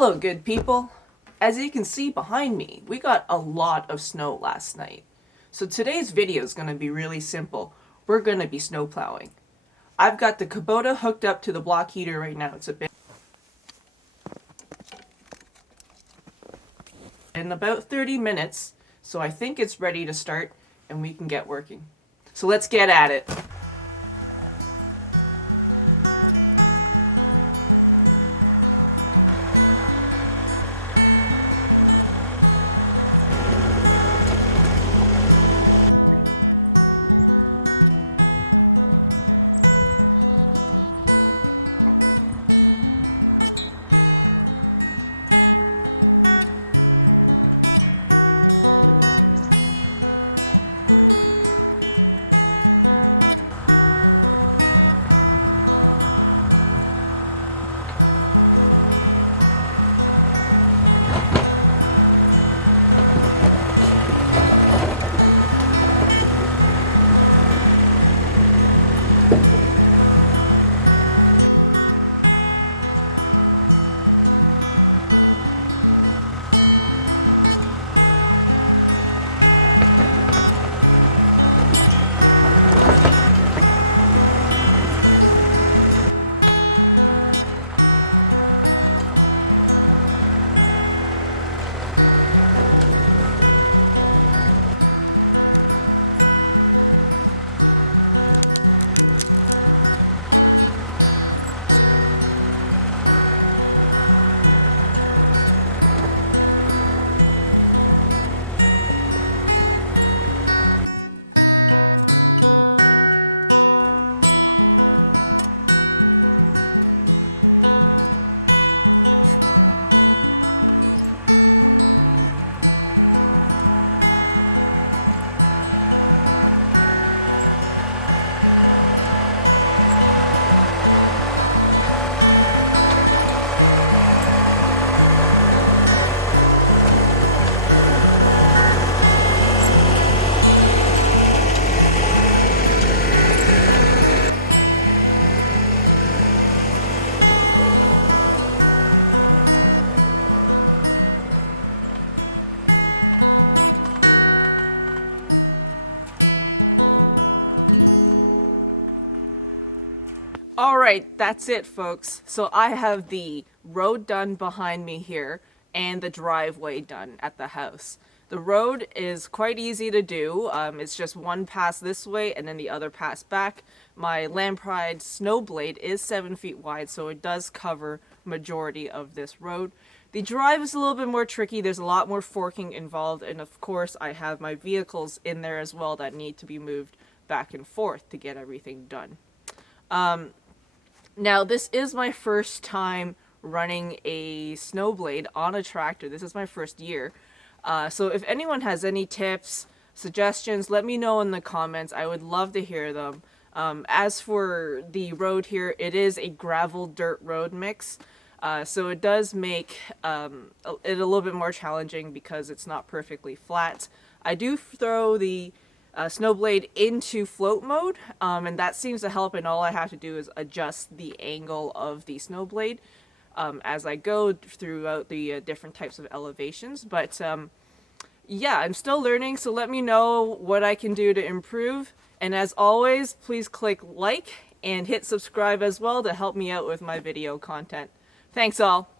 Hello, good people. As you can see behind me, we got a lot of snow last night. So today's video is going to be really simple. We're going to be snow plowing. I've got the Kubota hooked up to the block heater right now. It's a bit in about 30 minutes, so I think it's ready to start and we can get working. So let's get at it. Alright, that's it, folks. So I have the road done behind me here and the driveway done at the house. The road is quite easy to do. It's just one pass this way and then the other pass back. My Lampride snow blade is 7 feet wide, so it does cover majority of this road. The drive is a little bit more tricky. There's a lot more forking involved, and of course I have my vehicles in there as well that need to be moved back and forth to get everything done. Now, this is my first time running a snowblade on a tractor. This is my first year. So if anyone has any tips, suggestions, let me know in the comments. I would love to hear them. As for the road here, it is a gravel-dirt road mix. So it does make it a little bit more challenging because it's not perfectly flat. I do throw the snowblade into float mode, and that seems to help, and all I have to do is adjust the angle of the snowblade as I go throughout the different types of elevations. But yeah, I'm still learning, so let me know what I can do to improve. And as always, please click like and hit subscribe as well to help me out with my video content. Thanks all!